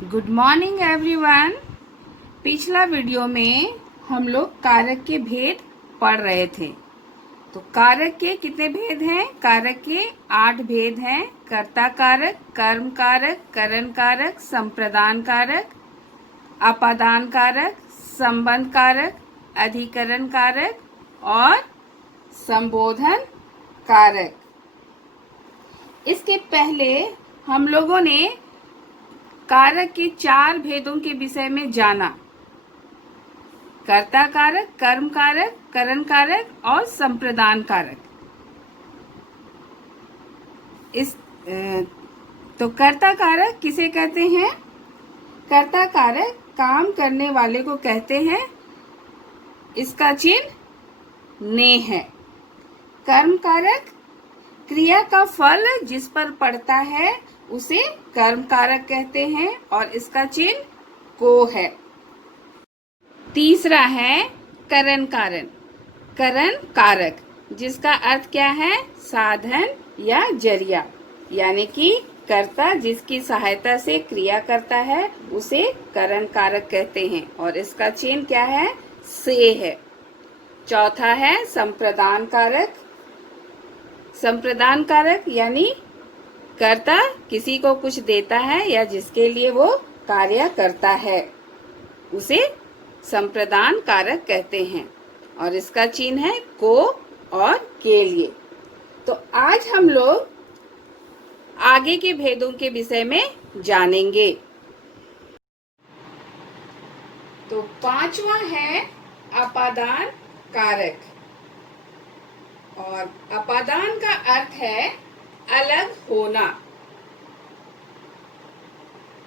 Good morning everyone. पिछला video में हम लोग कारक के भेद पढ़ रहे थे। तो कारक के कितने भेद हैं? कारक के 8 भेद हैं। कर्ता कारक, कर्म कारक, करण कारक, संप्रदान कारक, अपादान कारक, संबंध कारक, अधिकरण कारक और संबोधन कारक। इसके पहले हम लोगों ने कारक के 4 भेदों के विषय में जाना। कर्ता कारक, कर्म कारक, करण कारक और संप्रदान कारक। तो कर्ता कारक किसे कहते हैं? कर्ता कारक काम करने वाले को कहते हैं। इसका चिन्ह ने है। कर्म कारक क्रिया का फल जिस पर पड़ता है उसे कर्म कारक कहते हैं और इसका चिन्ह को है। तीसरा है करण कारक। करण कारक जिसका अर्थ क्या है? साधन या जरिया, यानी कि कर्ता जिसकी सहायता से क्रिया करता है उसे करण कारक कहते हैं और इसका चिन्ह क्या है? से है। चौथा है संप्रदान कारक। संप्रदान कारक यानी कर्ता किसी को कुछ देता है या जिसके लिए वो कार्य करता है उसे संप्रदान कारक कहते हैं और इसका चिन्ह है को और के लिए। तो आज हम लोग आगे के भेदों के विषय में जानेंगे। तो पांचवा है अपादान कारक और अपादान का अर्थ है अलग होना,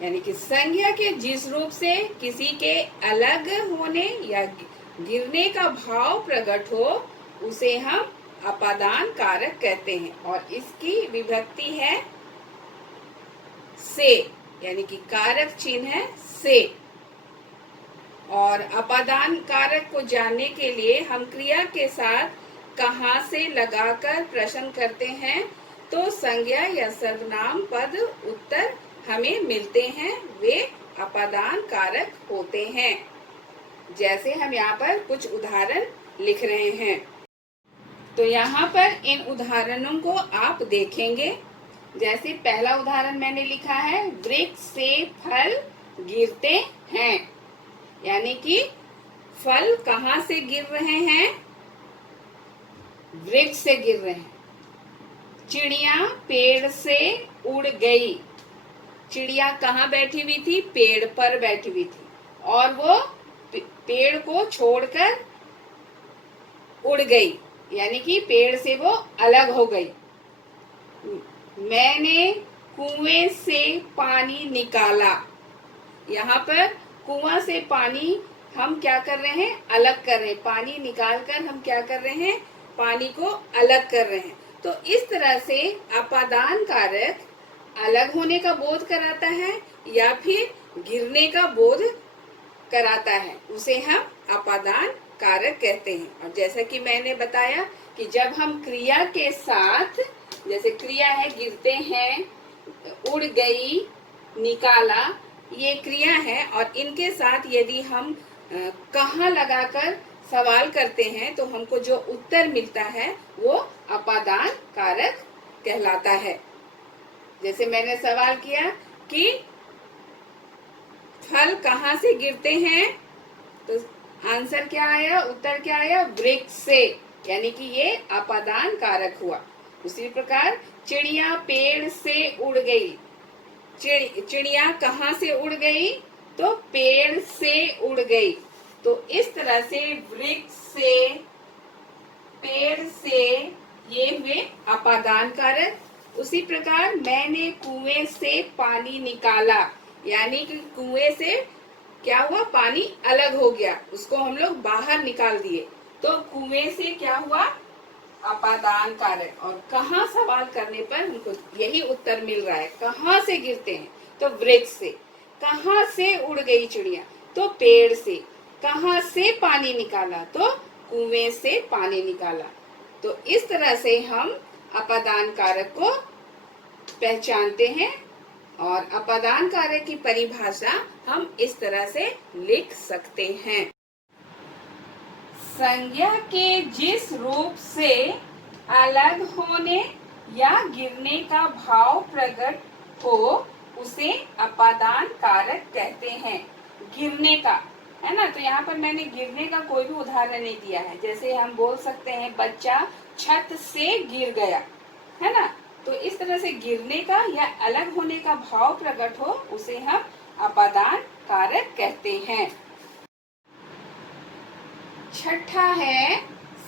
यानी कि संज्ञा के जिस रूप से किसी के अलग होने या गिरने का भाव प्रकट हो उसे हम अपादान कारक कहते हैं और इसकी विभक्ति है से, यानी कि कारक चिन्ह है से। और अपादान कारक को जानने के लिए हम क्रिया के साथ कहाँ से लगाकर प्रश्न करते हैं तो संज्ञा या सर्वनाम पद उत्तर हमें मिलते हैं, वे अपादान कारक होते हैं। जैसे हम यहाँ पर कुछ उदाहरण लिख रहे हैं। तो यहाँ पर इन उदाहरणों को आप देखेंगे। जैसे पहला उदाहरण मैंने लिखा है, वृक्ष से फल गिरते हैं, यानी कि फल कहाँ से गिर रहे हैं? वृक्ष से गिर रहे हैं। चिड़िया पेड़ से उड़ गई। चिड़िया कहाँ बैठी हुई थी? पेड़ पर बैठी हुई थी और वो पेड़ को छोड़कर उड़ गई, यानी कि पेड़ से वो अलग हो गई। मैंने कुएं से पानी निकाला। यहाँ पर कुआं से पानी हम क्या कर रहे हैं? अलग कर रहे हैं। पानी निकालकर हम क्या कर रहे हैं? पानी को अलग कर रहे हैं। तो इस तरह से अपादान कारक अलग होने का बोध कराता है या फिर गिरने का बोध कराता है, उसे हम अपादान कारक कहते हैं। और जैसा कि मैंने बताया कि जब हम क्रिया के साथ, जैसे क्रिया है गिरते हैं, उड़ गई, निकाला, ये क्रिया है और इनके साथ यदि हम कहाँ लगाकर सवाल करते हैं तो हमको जो उत्तर मिलता है वो अपादान कारक कहलाता है। जैसे मैंने सवाल किया कि फल कहाँ से गिरते हैं, तो आंसर क्या आया? उत्तर क्या आया? वृक्ष से, यानी कि ये अपादान कारक हुआ। उसी प्रकार चिड़िया पेड़ से उड़ गई। चिड़िया कहाँ से उड़ गई? तो पेड़ से उड़ गई। तो इस तरह से वृक्ष से, पेड़ से, ये हुए अपादान कारक। उसी प्रकार मैंने कुएं से पानी निकाला, यानी कि कुएं से क्या हुआ? पानी अलग हो गया, उसको हम लोग बाहर निकाल दिए, तो कुएं से क्या हुआ? अपादान कारक। और कहाँ सवाल करने पर हमको यही उत्तर मिल रहा है। कहाँ से गिरते हैं? तो वृक्ष से। कहाँ से उड़ गई चिड़िया? तो पेड़ से। कहाँ से पानी निकाला? तो कुएं से पानी निकाला। तो इस तरह से हम अपादान कारक को पहचानते हैं और अपादान कारक की परिभाषा हम इस तरह से लिख सकते हैं। संज्ञा के जिस रूप से अलग होने या गिरने का भाव प्रकट हो उसे अपादान कारक कहते हैं। गिरने का है ना, तो यहाँ पर मैंने गिरने का कोई भी उदाहरण नहीं दिया है। जैसे हम बोल सकते हैं बच्चा छत से गिर गया, है ना, तो इस तरह से गिरने का या अलग होने का भाव प्रकट हो उसे हम अपादान कारक कहते हैं। छठा है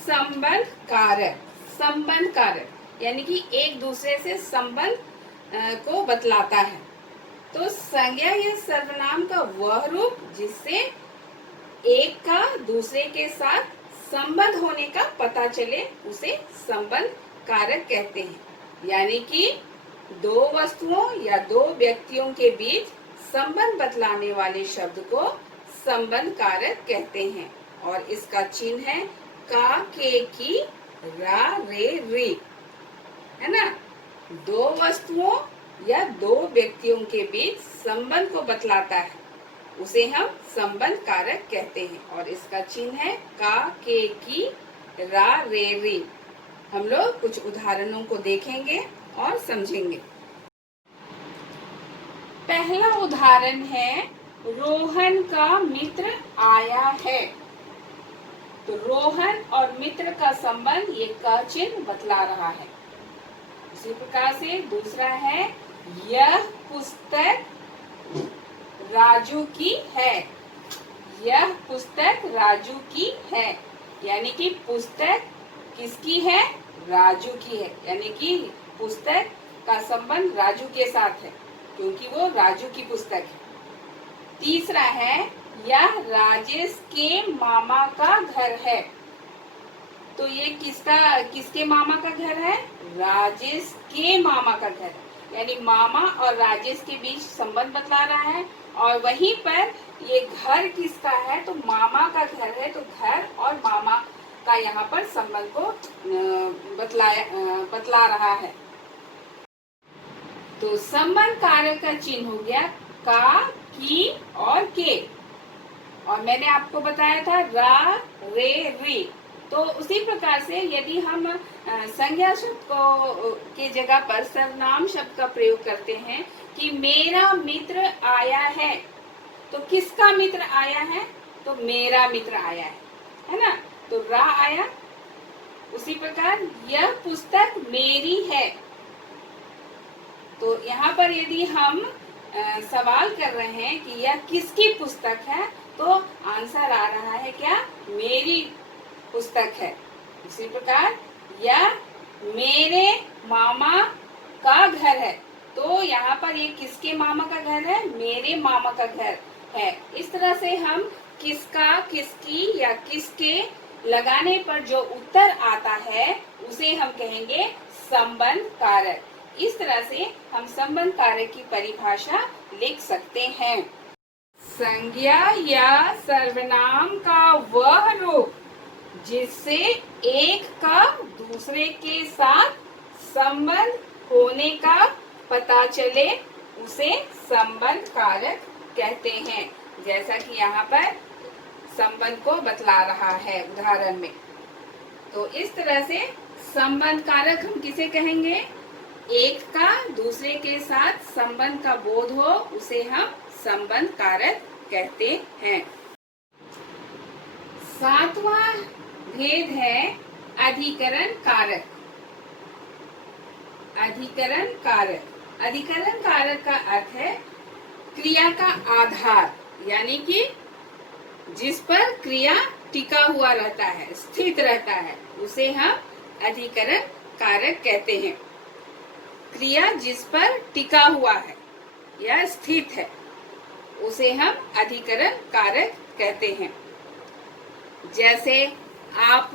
संबंध कारक। संबंध कारक यानी कि एक दूसरे से संबंध को बतलाता है। तो संज्ञा या सर्वनाम का वह रूप जिससे एक का दूसरे के साथ संबंध होने का पता चले उसे संबंध कारक कहते हैं। यानी कि दो वस्तुओं या दो व्यक्तियों के बीच संबंध बतलाने वाले शब्द को संबंध कारक कहते हैं। और इसका चिन्ह है का, के, की, रा, रे, री, है ना। दो वस्तुओं या दो व्यक्तियों के बीच संबंध को बतलाता है उसे हम संबंध कारक कहते हैं। और इसका चिन्ह है का, के, की, रा, रे, री। हम लोग कुछ उदाहरणों को देखेंगे और समझेंगे। पहला उदाहरण है रोहन का मित्र आया है। तो रोहन और मित्र का संबंध ये का चिन्ह बतला रहा है। इसी प्रकार से दूसरा है यह पुस्तक राजू की है। यह पुस्तक राजू की है यानी कि पुस्तक किसकी है? राजू की है। यानी कि पुस्तक का संबंध राजू के साथ है क्योंकि वो राजू की पुस्तक है। तीसरा है यह राजेश के मामा का घर है। तो ये किसके मामा का घर है? राजेश के मामा का घर है। यानी मामा और राजेश के बीच संबंध बतला रहा है। और वहीं पर ये घर किसका है? तो मामा का घर है। तो घर और मामा का यहाँ पर संबंध को बतला रहा है। तो संबंध कारक का चिन्ह हो गया का, की और के। और मैंने आपको बताया था रा, रे, री। तो उसी प्रकार से यदि हम संज्ञा शब्द को के जगह पर सर्वनाम शब्द का प्रयोग करते हैं कि मेरा मित्र आया है, तो किसका मित्र आया है? तो मेरा मित्र आया है ना। तो रा आया। उसी प्रकार यह पुस्तक मेरी है। तो यहाँ पर यदि हम सवाल कर रहे हैं कि यह किसकी पुस्तक है तो आंसर आ रहा है क्या? मेरी पुस्तक है। उसी प्रकार यह मेरे मामा का घर है। तो यहाँ पर ये किसके मामा का घर है? मेरे मामा का घर है। इस तरह से हम किसका, किसकी या किसके लगाने पर जो उत्तर आता है उसे हम कहेंगे संबंध कारक। इस तरह से हम संबंध कारक की परिभाषा लिख सकते हैं। संज्ञा या सर्वनाम का वह रूप जिससे एक का दूसरे के साथ संबंध होने का पता चले उसे संबंध कारक कहते हैं। जैसा कि यहाँ पर संबंध को बतला रहा है उदाहरण में। तो इस तरह से संबंध कारक हम किसे कहेंगे? एक का दूसरे के साथ संबंध का बोध हो उसे हम संबंध कारक कहते हैं। सातवां भेद है अधिकरण कारक। अधिकरण कारक। अधिकरण कारक का अर्थ है क्रिया का आधार, यानी कि जिस पर क्रिया टिका हुआ रहता है, स्थित रहता है, उसे हम अधिकरण कारक कहते हैं। क्रिया जिस पर टिका हुआ है या स्थित है उसे हम अधिकरण कारक कहते हैं। जैसे आप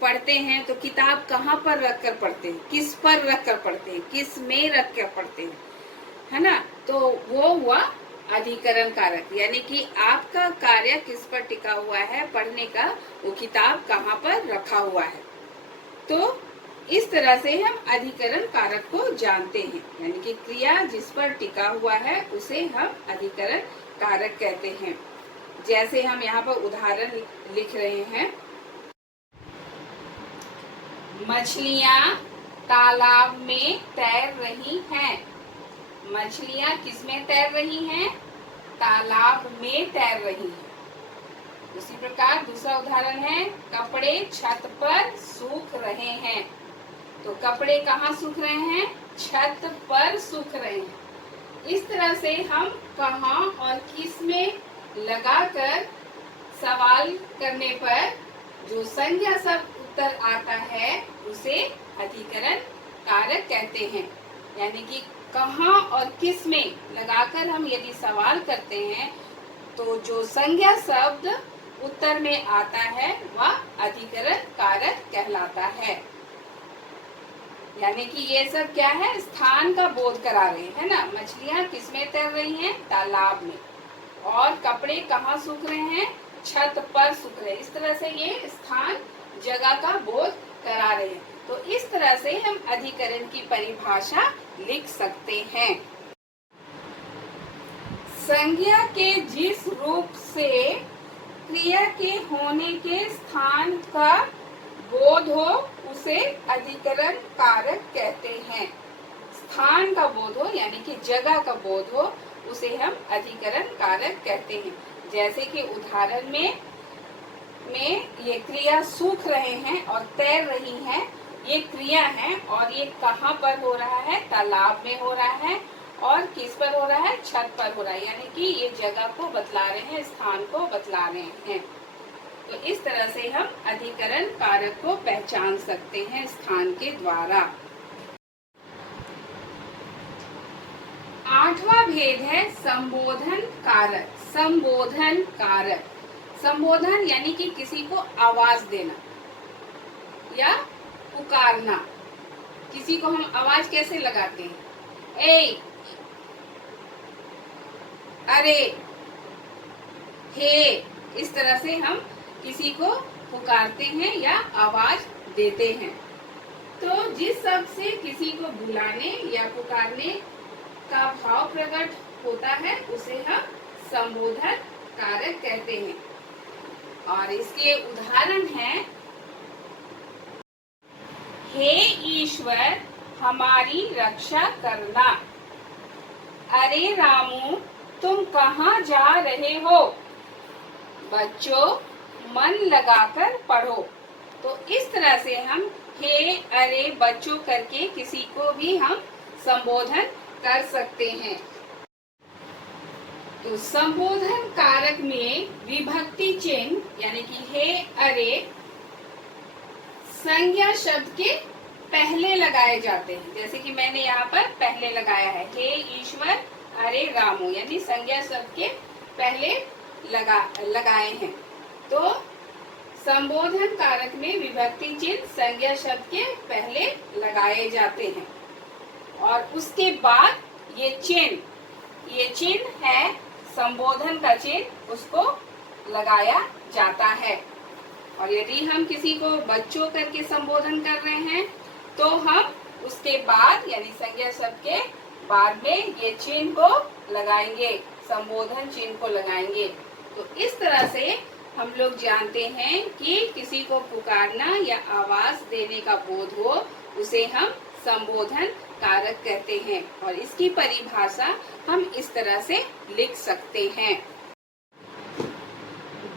पढ़ते हैं तो किताब कहाँ पर रखकर पढ़ते हैं? किस पर रखकर पढ़ते हैं? किस में रखकर पढ़ते हैं, है ना। तो वो हुआ अधिकरण कारक, यानी कि आपका कार्य किस पर टिका हुआ है पढ़ने का, वो किताब कहाँ पर रखा हुआ है। तो इस तरह से हम अधिकरण कारक को जानते हैं, यानी कि क्रिया जिस पर टिका हुआ है उसे हम अधिकरण कारक कहते हैं। जैसे हम यहाँ पर उदाहरण लिख रहे हैं, मछलियाँ तालाब में तैर रही हैं। मछलियाँ किसमें तैर रही हैं? तालाब में तैर रही हैं। उसी प्रकार दूसरा उदाहरण है, कपड़े छत पर सूख रहे हैं। तो कपड़े कहाँ सूख रहे हैं? छत पर सूख रहे हैं। इस तरह से हम कहाँ और किस में लगाकर सवाल करने पर जो संज्ञा शब्द उत्तर आता है उसे अधिकरण कारक कहते हैं। यानी कि कहाँ और किस में लगाकर हम यदि सवाल करते हैं तो जो संज्ञा शब्द उत्तर में आता है वह अधिकरण कारक कहलाता है। यानी कि ये सब क्या है? स्थान का बोध करा रहे हैं ना। मछलियाँ किसमें तैर रही हैं? तालाब में। और कपड़े कहाँ सूख रहे हैं? छत पर सूख रहे हैं। इस तरह से ये स्थान जगह का बोध करा रहे हैं। तो इस तरह से हम अधिकरण की परिभाषा लिख सकते हैं। संज्ञा के जिस रूप से क्रिया के होने के स्थान का बोध हो उसे अधिकरण कारक कहते हैं। स्थान का बोध हो यानी कि जगह का बोध हो उसे हम अधिकरण कारक कहते हैं। जैसे कि उदाहरण में ये क्रिया सूख रहे हैं और तैर रही हैं, ये क्रिया है और ये कहाँ पर हो रहा है? तालाब में हो रहा है। और किस पर हो रहा है? छत पर हो रहा है। यानी कि ये जगह को बतला रहे हैं, स्थान को बतला रहे हैं। तो इस तरह से हम अधिकरण कारक को पहचान सकते हैं स्थान के द्वारा। 8वां भेद है संबोधन कारक। संबोधन कारक, संबोधन यानी कि किसी को आवाज देना या पुकारना। किसी को हम आवाज कैसे लगाते हैं? ए, अरे, हे, इस तरह से हम किसी को पुकारते हैं या आवाज देते हैं। तो जिस शब्द से किसी को बुलाने या पुकारने का भाव प्रकट होता है उसे हम संबोधन कारक कहते हैं। और इसके उदाहरण हैं, हे ईश्वर हमारी रक्षा करना। अरे रामू तुम कहाँ जा रहे हो? बच्चों मन लगाकर पढ़ो। तो इस तरह से हम हे, अरे, बच्चों करके किसी को भी हम संबोधन कर सकते हैं। तो संबोधन कारक में विभक्ति चिन्ह यानी कि हे, अरे संज्ञा शब्द के पहले लगाए जाते हैं। जैसे कि मैंने यहाँ पर पहले लगाया है, हे ईश्वर अरे रामू, यानी संज्ञा शब्द के पहले लगाए हैं। तो संबोधन कारक में विभक्ति चिन्ह संज्ञा शब्द के पहले लगाए जाते हैं और उसके बाद ये चिन्ह है संबोधन का चिन्ह, उसको लगाया जाता है। और यदि हम किसी को बच्चों करके संबोधन कर रहे हैं तो हम उसके बाद यानी संज्ञा शब्द के बाद में ये चिन्ह को लगाएंगे, संबोधन चिन्ह को लगाएंगे। तो इस तरह से हम लोग जानते हैं कि किसी को पुकारना या आवाज देने का बोध हो उसे हम संबोधन कारक कहते हैं। और इसकी परिभाषा हम इस तरह से लिख सकते हैं,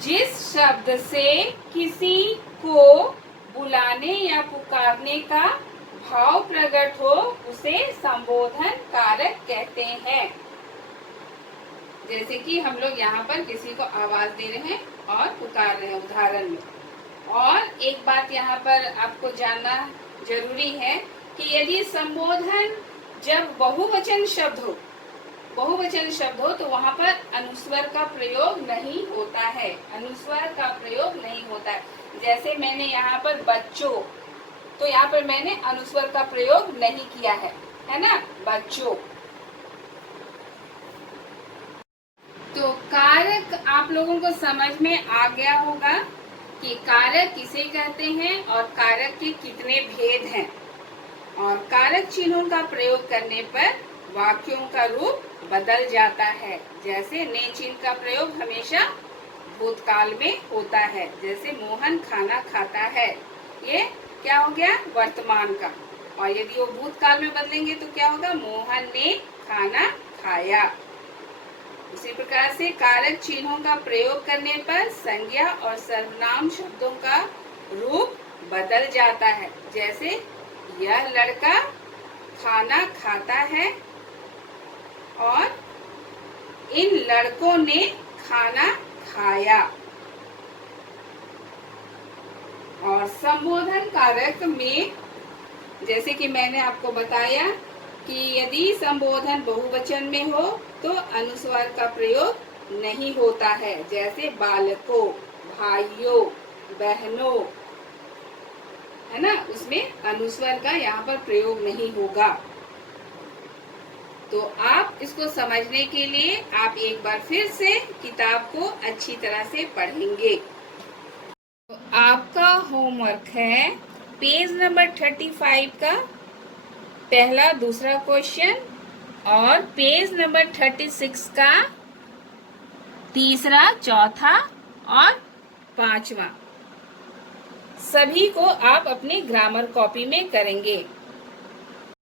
जिस शब्द से किसी को बुलाने या पुकारने का भाव प्रकट हो उसे संबोधन कारक कहते हैं। जैसे कि हम लोग यहाँ पर किसी को आवाज दे रहे हैं और पुकार रहे हैं उदाहरण में। और एक बात यहाँ पर आपको जानना जरूरी है कि यदि संबोधन जब बहुवचन शब्द हो तो वहाँ पर अनुस्वर का प्रयोग नहीं होता है, अनुस्वर का प्रयोग नहीं होता है। जैसे मैंने यहाँ पर बच्चों, तो यहाँ पर मैंने अनुस्वर का प्रयोग नहीं किया है ना, बच्चों। तो कारक आप लोगों को समझ में आ गया होगा कि कारक किसे कहते हैं और कारक के कितने भेद हैं, और कारक चिन्हों का प्रयोग करने पर वाक्यों का रूप बदल जाता है। जैसे ने चिन्ह का प्रयोग हमेशा भूतकाल में होता है, जैसे मोहन खाना खाता है, ये क्या हो गया, वर्तमान का। और यदि वो भूतकाल में बदलेंगे तो क्या होगा, मोहन ने खाना खाया। उसी प्रकार से कारक चिन्हों का प्रयोग करने पर संज्ञा और सर्वनाम शब्दों का रूप बदल जाता है। जैसे यह लड़का खाना खाता है और इन लड़कों ने खाना खाया। और संबोधन कारक में जैसे कि मैंने आपको बताया कि यदि संबोधन बहुवचन में हो तो अनुस्वार का प्रयोग नहीं होता है। जैसे बालकों, भाइयों, बहनों, है ना, उसमें अनुस्वार का यहाँ पर प्रयोग नहीं होगा। तो आप इसको समझने के लिए आप एक बार फिर से किताब को अच्छी तरह से पढ़ेंगे। तो आपका होमवर्क है पेज नंबर 35 का पहला दूसरा क्वेश्चन और पेज नंबर 36 का तीसरा, चौथा और पांचवा। सभी को आप अपनी ग्रामर कॉपी में करेंगे।